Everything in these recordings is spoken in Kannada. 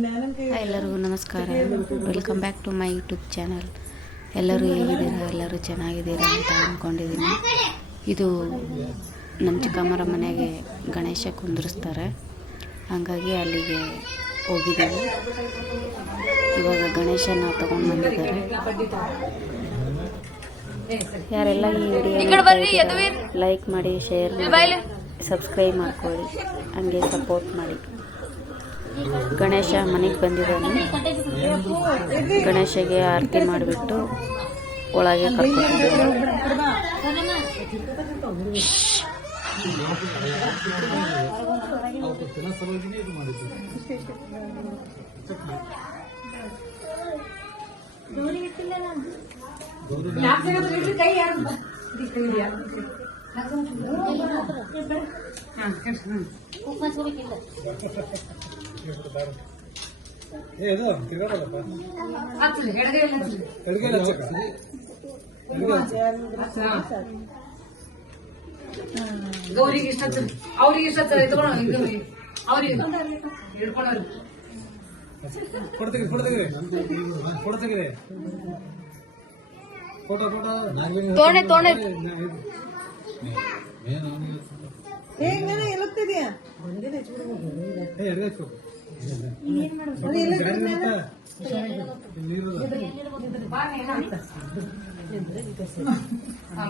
ಎಲ್ಲರಿಗೂ ನಮಸ್ಕಾರ. Welcome back to my YouTube channel ಎಲ್ಲರೂ ಹೇಗಿದ್ದೀರಾ? ಎಲ್ಲರೂ ಚೆನ್ನಾಗಿದ್ದೀರಾ ಅಂತ ಅಂದ್ಕೊಂಡಿದ್ದೀನಿ ಇದು ನಮ್ಮ ಚಿಕ್ಕಮ್ಮರ ಮನೆಗೆ ಗಣೇಶ ಕುಂದಿರಿಸ್ತಾರೆ. ಹಾಗಾಗಿ ಅಲ್ಲಿಗೆ ಹೋಗಿದ್ದೀವಿ. ಇವಾಗ ಗಣೇಶನ ತಗೊಂಡು ಬಂದಿದ್ದಾರೆ. ಯಾರೆಲ್ಲ ಈ ವಿಡಿಯೋ ಲೈಕ್ ಮಾಡಿ ಶೇರ್ ಮಾಡಿ ಸಬ್ಸ್ಕ್ರೈಬ್ ಮಾಡ್ಕೊಳ್ಳಿ. ಹಂಗೆ ಸಪೋರ್ಟ್ ಮಾಡಿ. ಗಣೇಶ ಮನೆಗೆ ಬಂದಿದ್ದಾನೆ. ಗಣೇಶಗೆ ಆರತಿ ಮಾಡಿಬಿಟ್ಟು ಒಳಗೆ ಕರ್ಕೊಂಡು ಗೌರಿಗೆ ಇಷ್ಟ ಅವ್ರಿಗೆ ಇಷ್ಟ ತಗೊಂಡು ಅವ್ರಿಗೆ ಹಿಡ್ಕೊಂಡವ್ರು ಕೊಡ್ತೀವಿ ತೆಗಿರಿ ಫೋಟೋ ಫೋಟೋ ತೋಣೆ ತೋಣೆ ಏ ಎಡಗೈ ಹಚ್ಕೊ. ಜಾರಿ ಬರುತ್ತೆ. ನೀರು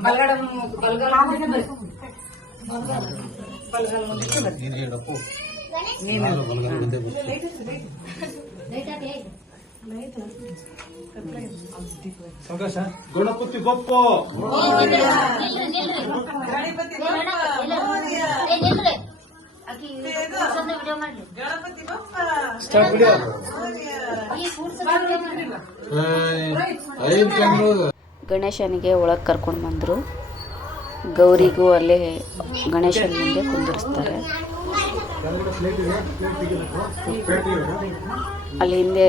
ಬಲಗಡೆ ಬಲಗಾಲ ಬಲಗಾಲ ಅವಕಾಶ ಗಣಪತಿ ಬಪ್ಪ ವಿಡಿಯೋ ಗಣೇಶನಿಗೆ ಒಳಗೆ ಕರ್ಕೊಂಡು ಬಂದರು. ಗೌರಿಗೂ ಅಲ್ಲೇ ಗಣೇಶನ ಮುಂದೆ ಕುಂದಿರಿಸ್ತಾರೆ. ಅಲ್ಲಿ ಹಿಂದೆ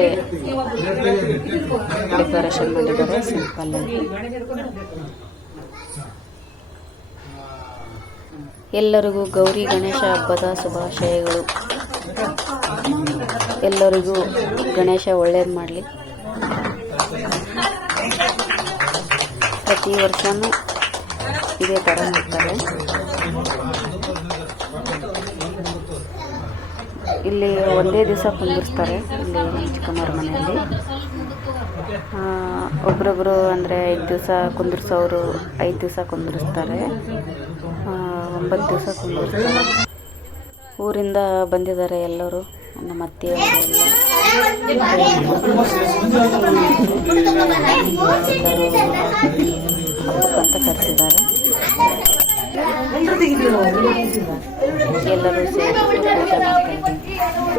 ಡೆಕೋರೇಷನ್ ಮಾಡಿದ್ದಾರೆ, ಸಿಂಪಲ್ ಎಲ್ಲರಿಗೂ ಗೌರಿ ಗಣೇಶ ಹಬ್ಬದ ಶುಭಾಶಯಗಳು. ಎಲ್ಲರಿಗೂ ಗಣೇಶ ಒಳ್ಳೇದು ಮಾಡಲಿ. ಪ್ರತಿ ವರ್ಷನೂ ಇದೇ ಥರ ಮಾಡ್ತಾರೆ. ಇಲ್ಲಿ ಒಂದೇ ದಿವಸ ಕುಂದಿರ್ಸ್ತಾರೆ ಇಲ್ಲಿ ನಮ್ಮ ಚಿಕ್ಕಮ್ಮರ ಮನೆಯಲ್ಲಿ. ಒಬ್ರೊಬ್ಬರು ಅಂದರೆ ಐದು ದಿವಸ ಕುಂದಿರ್ಸೋರು ಐದು ದಿವಸ ಕುಂದಿರ್ಸ್ತಾರೆ. ಒಂಬತ್ತು ದಿವಸ ಕುಂದಿರ್ಸ್ತಾರೆ ಊರಿಂದ ಬಂದಿದ್ದಾರೆ ಎಲ್ಲರೂ, ನಮ್ಮ ಅತ್ತೆಯವರೆಲ್ಲ. ಹಬ್ಬಕ್ಕಂತ ಕರೆಸಿದ್ದಾರೆ ಎಲ್ಲರೂ ಸೇರಿ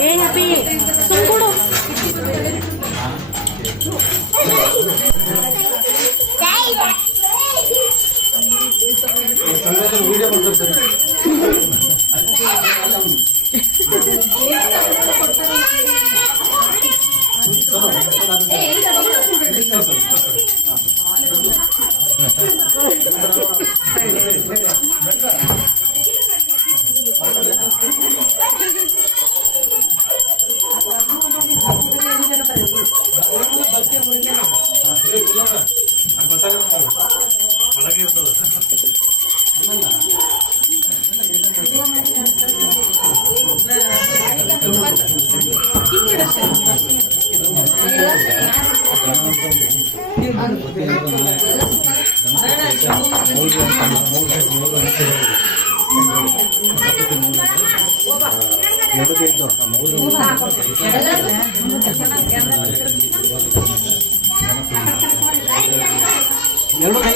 ഏ അപ്പേ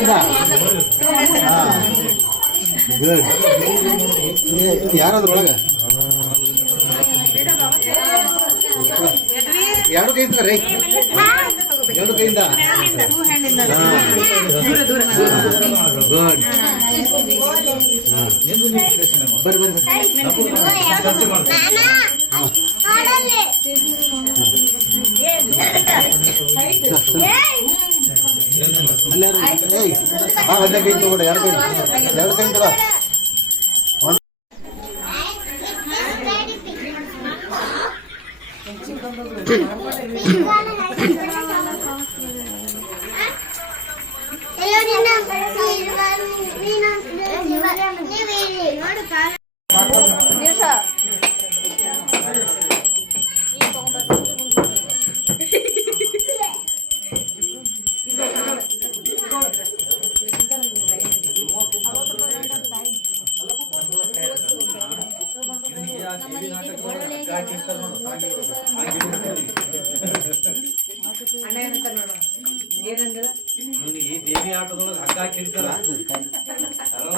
ಎರಡು ಕೈಯಿಂದ ಗುಡ್ ಯಾರಾದ್ರು ಒಳಗೆ? ಎರಡು ಕೈ ರೀ. ಎರಡು ಕೈಯಿಂದ? ಗುಡ್ ಬರ್ರಿ ಬರ್ರಿ. ಅಲ್ಲಾರು ಬಾ ಒಂದೇ ಕೈ ತಗೊಳ್ಳಿ ಎರಡು ಕೈ ಎರಡು ಕೈ ತಗೋ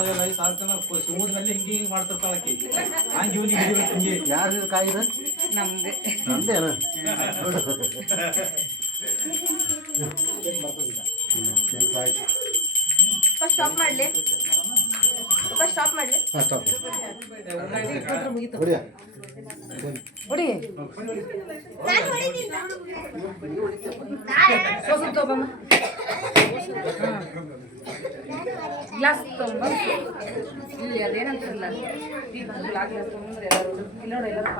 ಅರವತ್ತೈದು ಐದು ಸಾವಿರ ತನಕ ಸಮುದ್ರದಲ್ಲಿ ಹಿಂಗೆ ಹಿಂಗೆ ಮಾಡ್ತಿರ್ತಾಳ ಆಕಿ ಹಂಗೆ ಇವನಿಗೆ ಹಿಡಿಬೇಕು ಹಿಂಗೆ ಯಾರು ಕಾಯಿರ ನಮ್ದೆ ನಮ್ದೇನ ಫಸ್ಟ್ ಸ್ಟಾಪ್ ಮಾಡ್ಲಿ ಫಸ್ಟ್ ಸ್ಟಾಪ್ ಮಾಡ್ಲಿ ಫಸ್ಟ್ ಹೊಡಿಯ ಹೊಡಿ ಸೋಸು ತಗೊಂಬ ಗ್ಲಾಸ್ ತೊಗೊಂಡ್ಬಂದು ಇಲ್ಲಿ ಅದೇನಂತಾರಲ್ಲ ಗ್ಲಾಸ್ ತಗೊಂಡ್ರೆ ಎಲ್ಲರೂ ಇಲ್ಲಿ ನೋಡಿ ಎಲ್ಲರೂ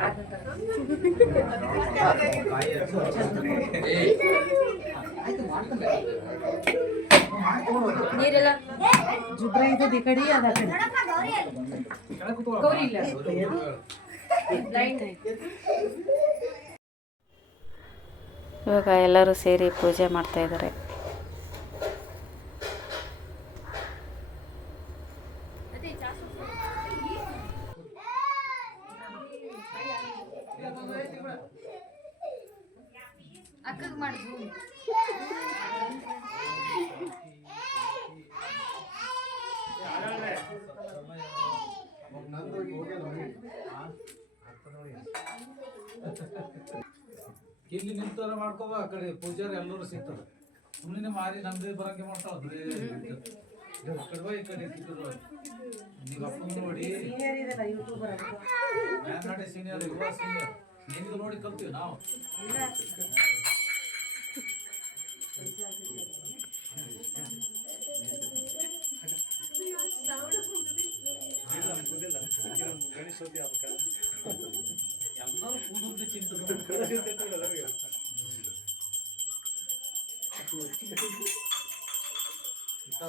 ನೀರೆಲ್ಲ? ಜುಬ್ರ ಇದ್ದದ್ದು ಈ ಕಡೆ ಅದ ಗೌರಿ ಇಲ್ಲ. ಇವಾಗ ಎಲ್ಲರೂ ಸೇರಿ ಪೂಜೆ ಮಾಡ್ತಾ ಇದ್ದಾರೆ. ಇಲ್ಲಿ ನಿಂತರ ಮಾಡ್ಕೋಬ ಆ ಕಡೆ. ಪೂಜಾರಿ ಎಲ್ಲರೂ ಸಿಗ್ತಾರೆ. ಸುಮ್ಮನೆ ಮಾರಿ ನಮ್ದೇ ಬರಂಗೆ ಮಾಡ್ತಾವ ಕಡೆ ಈ ಕಡೆ ಸಿಕ್ಕರು ನೀವು ಅಪ್ಪ ನೋಡಿ. ಸೀನಿಯರ್ ಯುವ ಸೀನಿಯರ್. ನಿಮ್ದು ನೋಡಿ ಕಲ್ತೀವಿ ನಾವು. అందరూ కూతురు చింతలు ఇంత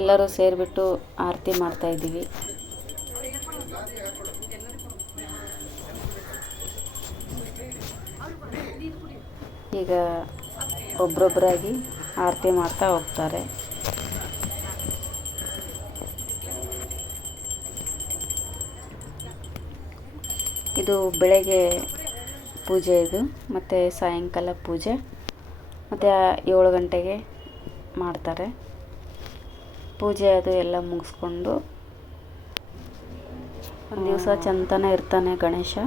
ಎಲ್ಲರೂ ಸೇರಿಬಿಟ್ಟು ಆರತಿ ಮಾಡ್ತಾ ಇದ್ದೀವಿ. ಈಗ ಒಬ್ರೊಬ್ಬರಾಗಿ ಆರತಿ ಮಾಡ್ತಾ ಹೋಗ್ತಾರೆ. ಇದು ಬೆಳಗ್ಗೆ ಪೂಜೆ ಇದು, ಮತ್ತು ಸಾಯಂಕಾಲ ಪೂಜೆ, ಮತ್ತು ಏಳು ಗಂಟೆಗೆ ಮಾಡ್ತಾರೆ. ಪೂಜೆ ಅದು ಎಲ್ಲ ಮುಗಿಸ್ಕೊಂಡು ಒಂದು ದಿವಸ ಚಂತನ ಇರ್ತಾನೆ ಗಣೇಶ.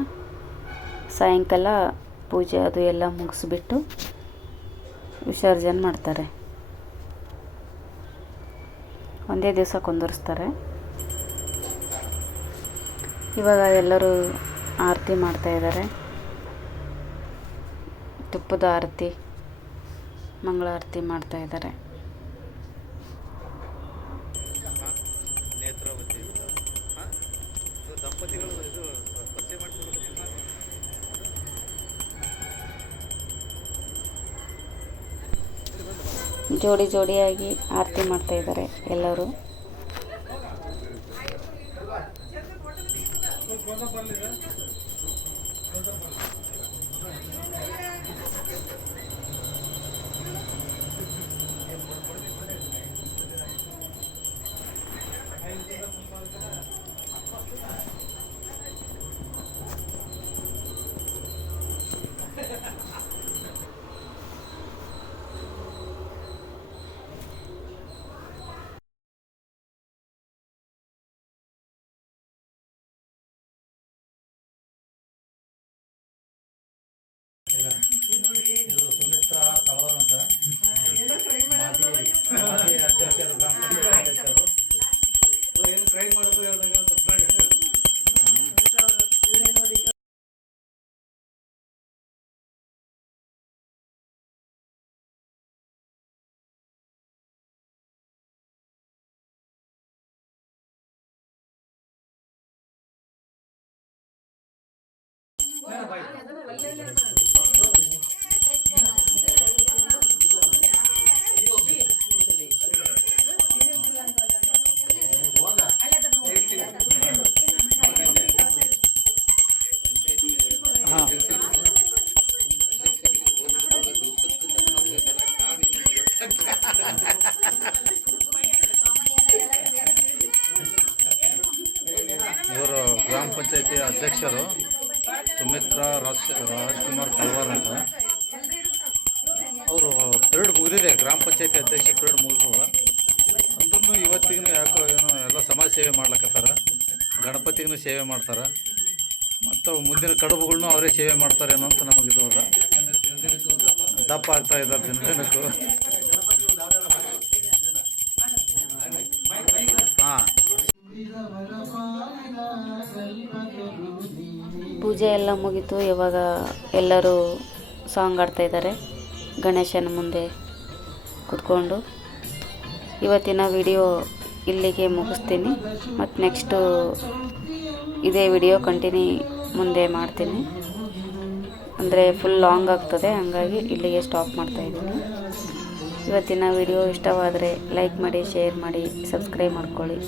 ಸಾಯಂಕಾಲ ಪೂಜೆ ಅದು ಎಲ್ಲ ಮುಗಿಸ್ಬಿಟ್ಟು ವಿಸರ್ಜನೆ ಮಾಡ್ತಾರೆ. ಒಂದೇ ದಿವಸ ಕುಂದರ್ಸ್ತಾರೆ. ಇವಾಗ ಎಲ್ಲರೂ ಆರತಿ ಮಾಡ್ತಾ ಇದ್ದಾರೆ. ತುಪ್ಪದ ಆರತಿ ಮಂಗಳಾರತಿ ಮಾಡ್ತಾ ಜೋಡಿ ಜೋಡಿಯಾಗಿ ಆರತಿ ಮಾಡ್ತಾ ಇದ್ದಾರೆ ಎಲ್ಲರೂ. ಇವರು ಗಣಪತಿಗೂ ಸೇವೆ ಮಾಡ್ತಾರೆ. ಮತ್ತು ಮುಂದಿನ ಕಡುಬುಗಳ್ನು ಅವರೇ ಸೇವೆ ಮಾಡ್ತಾರೆ ಏನೋ ಅಂತ ನಮಗೆ ಇದು ದಪ್ಪ ಆಗ್ತಾ ಇದ್ದಾರೆ ಹಾಂ. ಪೂಜೆ ಎಲ್ಲ ಮುಗಿತು. ಇವಾಗ ಎಲ್ಲರೂ ಸಾಂಗ್ ಆಡ್ತಾ ಇದ್ದಾರೆ. ಗಣೇಶನ ಮುಂದೆ ಕುತ್ಕೊಂಡು. ಇವತ್ತಿನ ವಿಡಿಯೋ ಇಲ್ಲಿಗೆ ಮುಗಿಸ್ತೀನಿ. ಮತ್ತು ನೆಕ್ಸ್ಟು ಇದೇ ವಿಡಿಯೋ ಕಂಟಿನ್ಯೂ ಮುಂದೆ ಮಾಡ್ತೀನಿ. ಅಂದರೆ ಫುಲ್ ಲಾಂಗ್ ಆಗ್ತದೆ, ಹಾಗಾಗಿ ಇಲ್ಲಿಗೆ ಸ್ಟಾಪ್ ಮಾಡ್ತಾ ಇದ್ದೀನಿ. ಇವತ್ತಿನ ವಿಡಿಯೋ ಇಷ್ಟವಾದರೆ ಲೈಕ್ ಮಾಡಿ ಶೇರ್ ಮಾಡಿ ಸಬ್ಸ್ಕ್ರೈಬ್ ಮಾಡ್ಕೊಳ್ಳಿ.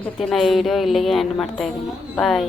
ಇವತ್ತಿನ ವಿಡಿಯೋ ಇಲ್ಲಿಗೆ ಎಂಡ್ ಮಾಡ್ತಾ ಇದ್ದೀನಿ. ಬಾಯ್